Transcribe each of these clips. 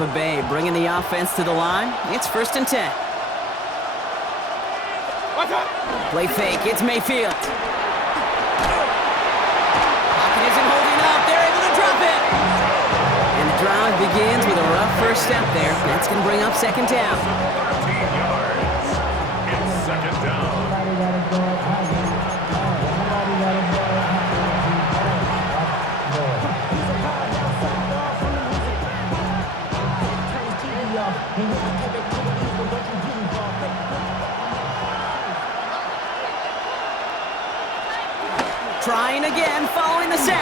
Tampa Bay bringing the offense to the line. It's 1st and 10. Play fake. It's Mayfield. Pocket isn't holding up. They're able to drop it. And the drive begins with a rough first step there. That's going to bring up 2nd down. 13 yards. It's 2nd down. Trying again, following the sack.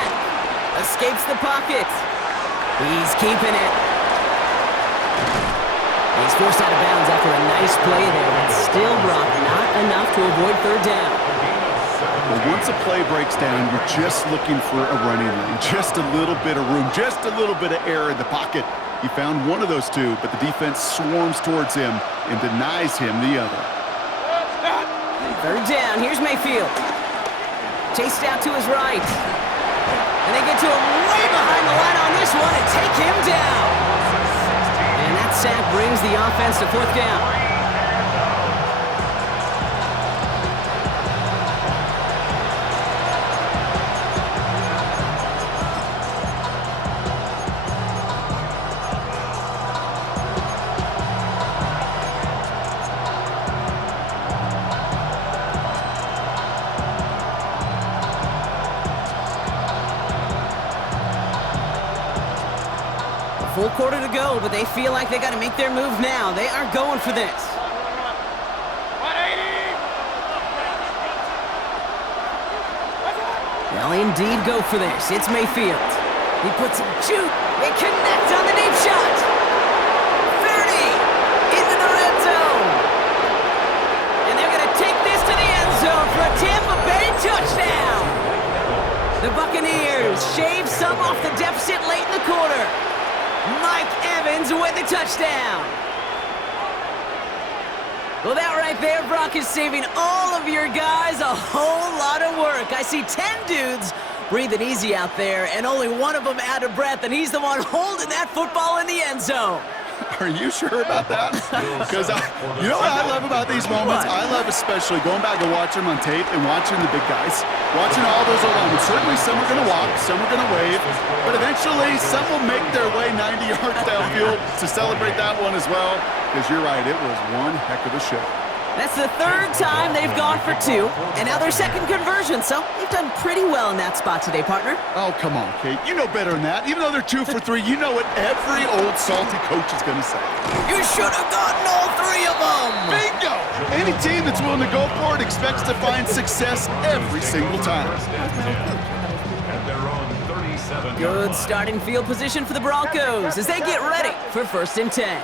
Escapes the pocket. He's keeping it. He's forced out of bounds after a nice play there, but still brought not enough to avoid 3rd down. Well, once a play breaks down, you're just looking for a running lane. Just a little bit of room, just a little bit of air in the pocket. He found one of those two, but the defense swarms towards him and denies him the other. 3rd down, here's Mayfield. Chased out to his right. And they get to him way behind the line on this one and take him down. And that sack brings the offense to 4th down. Full quarter to go, but they feel like they got to make their move now. They are going for this. 180. They'll indeed go for this. It's Mayfield. He puts him shoot. They connect on the deep shot. 30 into the red zone. And they're going to take this to the end zone for a Tampa Bay touchdown. The Buccaneers shave some off the deficit late in the quarter. Mike Evans with the touchdown. Well, that right there, Brock, is saving all of your guys a whole lot of work. I see 10 dudes breathing easy out there, and only one of them out of breath, and he's the one holding that football in the end zone. Are you sure about that? Because you know what I love about these moments? What? I love especially going back and watching them on tape and watching the big guys. Watching all those alignments. Certainly some are going to walk, some are going to wave, but eventually some will make their way 90 yards downfield to celebrate that one as well. Because you're right, it was one heck of a show. That's the 3rd time they've gone for 2, and now their 2nd conversion, so they've done pretty well in that spot today, partner. Oh, come on, Kate. You know better than that. Even though they're 2 for 3, you know what every old salty coach is going to say. You should have gotten all 3 of them! Bingo! Any team that's willing to go for it expects to find success every single time. And they're on 37 Good starting field position for the Broncos as they get ready for 1st and 10.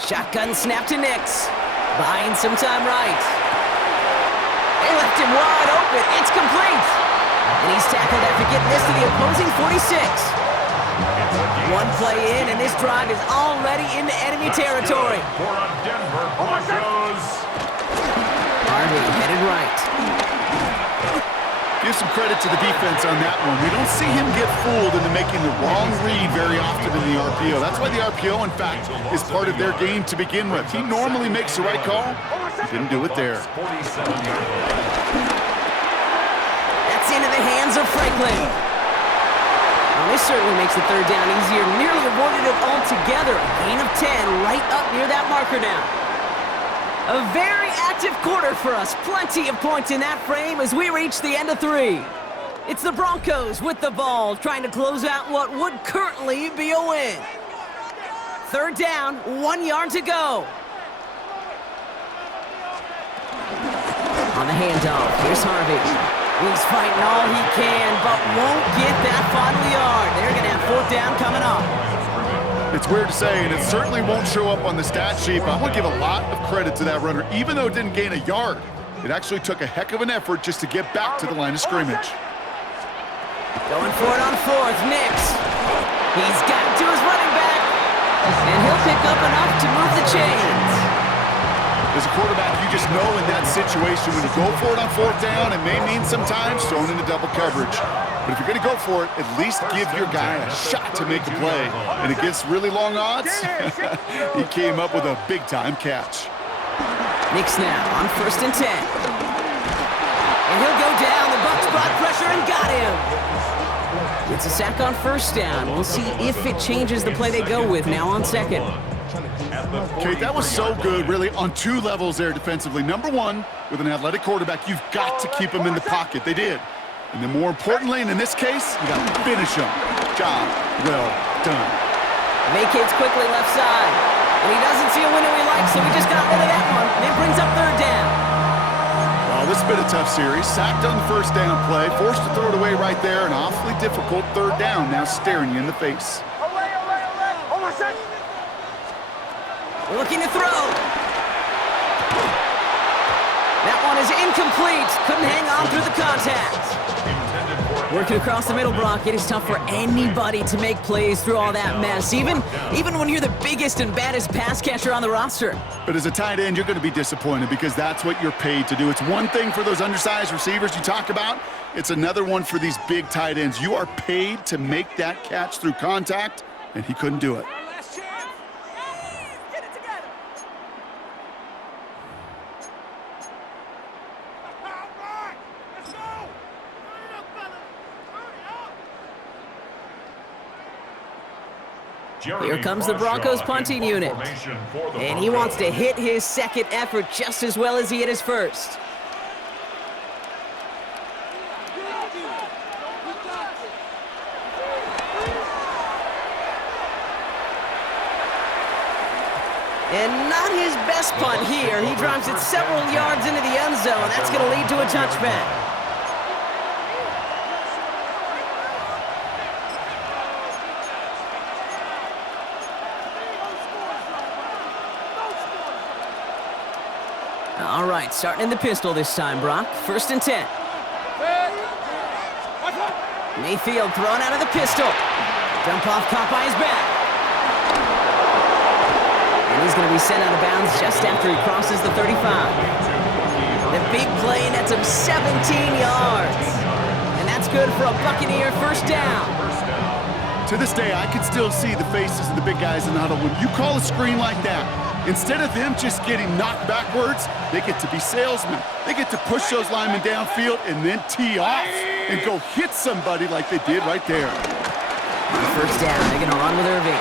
Shotgun snap to Nix. Buying some time right. They left him wide open. It's complete. And he's tackled after getting this to the opposing 46. One play in, and this drive is already into enemy territory. For a Denver Broncos. Harvey headed right. Give some credit to the defense on that one. We don't see him get fooled into making the wrong read very often in the RPO. That's why the RPO, in fact, is part of their game to begin with. He normally makes the right call. He didn't do it there. That's into the hands of Franklin. Well, this certainly makes the 3rd down easier. Nearly avoided it altogether. A gain of 10 right up near that marker now. A very active quarter for us. Plenty of points in that frame as we reach the end of 3. It's the Broncos with the ball, trying to close out what would currently be a win. 3rd down, 1 yard to go. On the handoff, here's Harvey. He's fighting all he can, but won't get that final yard. They're going to have 4th down coming up. It's weird to say, and it certainly won't show up on the stat sheet, but I want to give a lot of credit to that runner. Even though it didn't gain a yard, it actually took a heck of an effort just to get back to the line of scrimmage. Going for it on 4th, Nix. He's got it to his running back, and he'll pick up enough to move the chains. As a quarterback, you just know in that situation when you go for it on 4th down, it may mean sometimes thrown into double coverage. But if you're going to go for it, at least give your guy a shot to make a play. And against really long odds, he came up with a big-time catch. Knicks now on 1st and 10. And he'll go down. The Bucs brought pressure and got him. It's a sack on 1st down. We'll see if it changes the play they go with now on 2nd. Okay, that was so good, really, on 2 levels there defensively. Number 1, with an athletic quarterback, you've got to keep him in the pocket. They did. And then more importantly, and in this case, you got to finish him. Job well done. Vacates quickly left side. And he doesn't see a window he likes, so he just got rid of that one. And it brings up 3rd down. Well, this has been a tough series. Sacked on the 1st down play. Forced to throw it away right there. An awfully difficult 3rd down now staring you in the face. Looking to throw. That one is incomplete. Couldn't hang on through the contact. Working across the middle, Brock. It is tough for anybody to make plays through all that mess, even when you're the biggest and baddest pass catcher on the roster. But as a tight end, you're going to be disappointed because that's what you're paid to do. It's one thing for those undersized receivers you talk about. It's another one for these big tight ends. You are paid to make that catch through contact, and he couldn't do it. Here comes the Broncos punting unit. And he wants to hit his 2nd effort just as well as he hit his 1st. And not his best punt here. He drives it several yards into the end zone. That's going to lead to a touchback. All right, starting in the pistol this time, Brock. 1st and 10. Mayfield thrown out of the pistol. Dump off caught by his back. And he's going to be sent out of bounds just after he crosses the 35. The big play nets him 17 yards. And that's good for a Buccaneer 1st down. To this day, I can still see the faces of the big guys in the huddle. When you call a screen like that, instead of them just getting knocked backwards, they get to be salesmen. They get to push those linemen downfield and then tee off and go hit somebody like they did right there. On 1st down, they're going to run with Irving.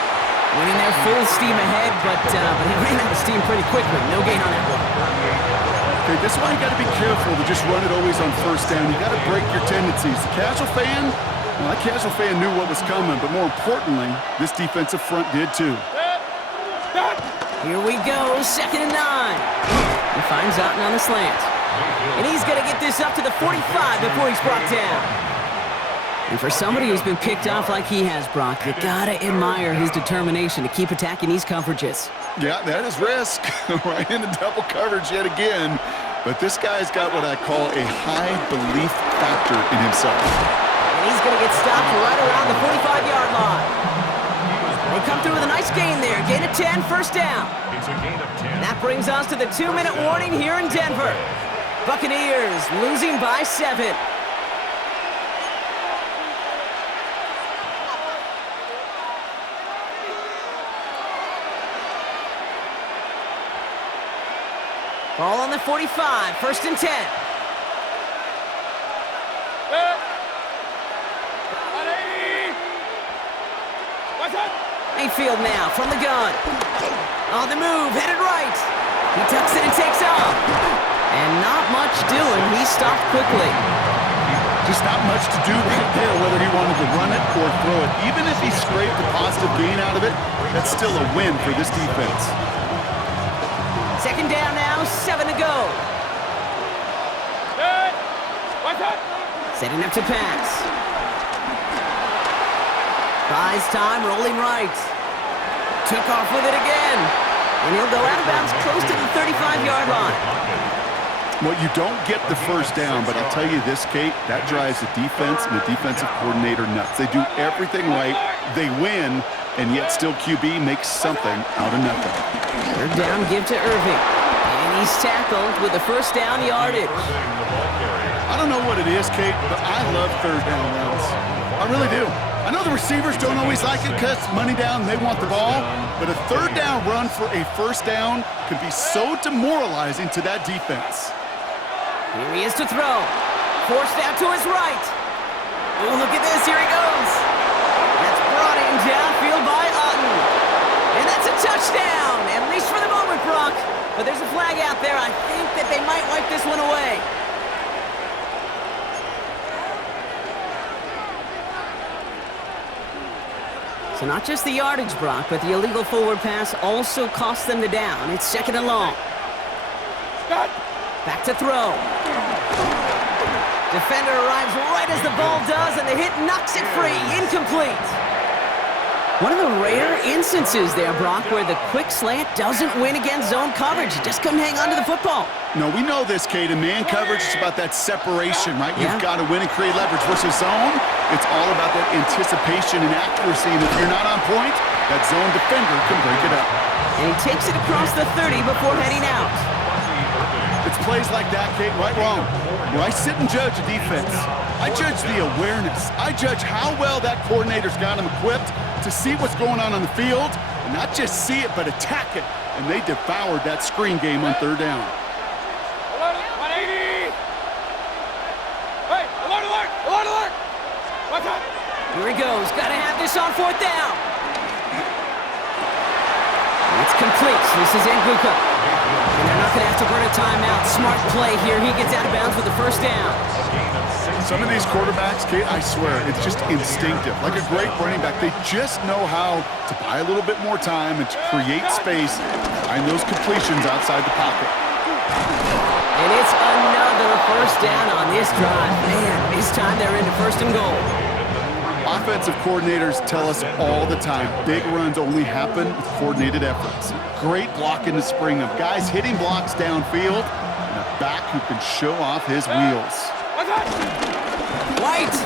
Winning their full steam ahead, but he ran out of steam pretty quickly. No gain on that one. Okay, this is why you got to be careful to just run it always on 1st down. You got to break your tendencies. The casual fan, well, that casual fan knew what was coming, but more importantly, this defensive front did too. Here we go, 2nd and 9. He finds Otten on the slant. And he's going to get this up to the 45 before he's brought down. And for somebody who's been picked off like he has, Brock, you got to admire his determination to keep attacking these coverages. Yeah, that is risk. Right into double coverage yet again. But this guy's got what I call a high belief factor in himself. And he's going to get stopped right around the 45-yard line. They come through with a nice gain there. Gain of 10, 1st down. It's a gain of 10. That brings us to the 2-minute warning here in Denver. Buccaneers losing by 7. Ball on the 45, 1st and 10. Mayfield now from the gun. On the move, headed right. He tucks it and takes off. And not much doing. He stopped quickly. Just not much to do right there, whether he wanted to run it or throw it. Even if he scraped a positive gain out of it, that's still a win for this defense. 2nd down now, 7 to go. Setting up to pass. Buys time, rolling right. Took off with it again. And he'll go out of bounds close to the 35-yard line. Well, you don't get the 1st down, but I'll tell you this, Kate, that drives the defense and the defensive coordinator nuts. They do everything right, they win, and yet still QB makes something out of nothing. 3rd down, give to Irving. And he's tackled with the 1st down yardage. I don't know what it is, Kate, but I love third down runs. I really do. I know the receivers don't always like it because money down, they want the ball, but a third down run for a first down can be so demoralizing to that defense. Here he is to throw. Forced out to his right. Oh, look at this. Here he goes. That's brought in downfield by Otten. And that's a touchdown, at least for the moment, Brock. But there's a flag out there. I think that they might wipe this one away. So not just the yardage, Brock, but the illegal forward pass also cost them the down. It's 2nd and long. Back to throw. Defender arrives right as the ball does, and the hit knocks it free. Incomplete. One of the rare instances there, Brock, where the quick slant doesn't win against zone coverage. You just couldn't hang on to the football. No, we know this, Kate. In man coverage, it's about that separation, right? Yeah. You've got to win and create leverage. Versus zone, it's all about that anticipation and accuracy. And if you're not on point, that zone defender can break it up. And he takes it across the 30 before heading out. It's plays like that, Kate, right, wrong. Where I sit and judge a defense, I judge the awareness. I judge how well that coordinator's got him equipped to see what's going on the field, and not just see it, but attack it. And they devoured that screen game on third down. 180! Hey, alert, alert, alert, alert! What's up? Here he goes. Got to have this on 4th down. It's complete. This is Nguka. And they're not going to have to burn a timeout. Smart play here. He gets out of bounds with the first down. Some of these quarterbacks, Kate, I swear, it's just instinctive. Like a great running back, they just know how to buy a little bit more time and to create space behind those completions outside the pocket. And it's another first down on this drive. Man, this time they're into 1st and goal. Offensive coordinators tell us all the time, big runs only happen with coordinated efforts. Great block in the spring of guys hitting blocks downfield and a back who can show off his wheels. White.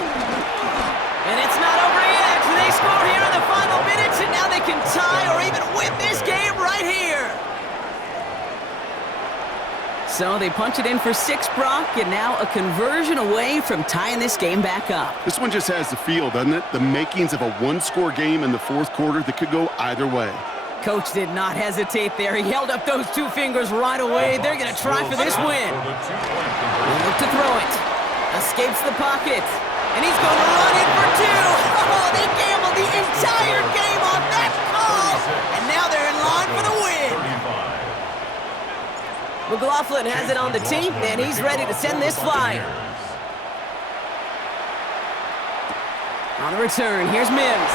And it's not over yet. They score here in the final minutes, and now they can tie or even win this game right here. So they punch it in for 6, Brock, and now a conversion away from tying this game back up. This one just has the feel, doesn't it? The makings of a one-score game in the 4th quarter that could go either way. Coach did not hesitate there. He held up those 2 fingers right away. They're going to try for this win. They'll look to throw it. Escapes the pocket. And he's going to run in for 2. Oh, they gambled the entire game on that call. And now they're in line for the win. McLaughlin has it on the team, and he's ready to send this flyer. On the return, here's Mims.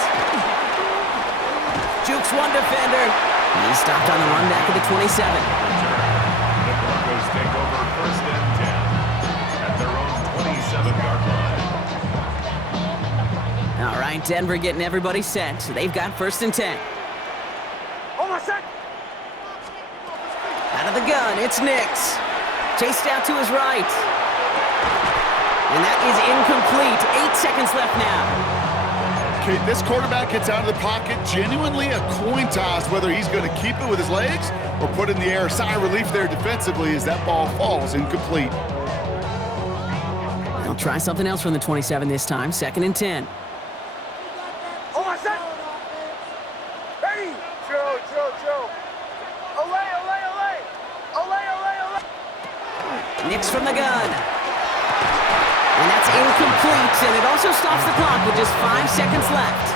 Jukes one defender. He's stopped on the run back at the 27. The Broncos take over 1st and 10 at their own 27-yard line. All right, Denver getting everybody set. They've got 1st and 10. Almost set! Out of the gun, it's Nix. Chased out to his right. And that is incomplete. 8 seconds left now. Okay, this quarterback gets out of the pocket, genuinely a coin toss whether he's going to keep it with his legs or put it in the air. Sigh of relief there defensively as that ball falls incomplete. They'll try something else from the 27 this time. 2nd and 10. Almost set! Ready! Joe, Joe, Joe! Olay, olay, olay! Olay, olay, olay! Nix from the gun. And that's incomplete, and it also stops the clock with just 5 seconds left.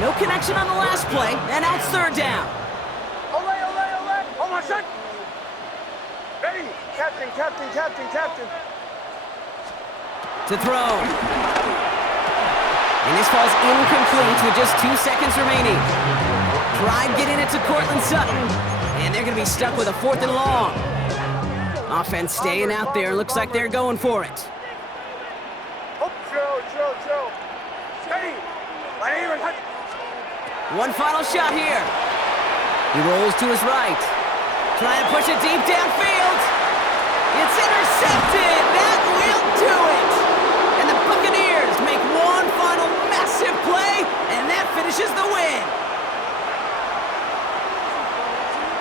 No connection on the last play, and now it's 3rd down. Olay, olay, olay! Almost set! Ready! Captain, captain, captain, captain! To throw. And this falls incomplete with just 2 seconds remaining. Tried getting it to Cortland Sutton, and they're going to be stuck with a 4th and long. Offense staying out there. Looks like they're going for it. Oh, Joe, Joe, Joe! Ready! My name is... One final shot here. He rolls to his right. Trying to push it deep downfield. It's intercepted. That will do it. And the Buccaneers make one final massive play, and that finishes the win.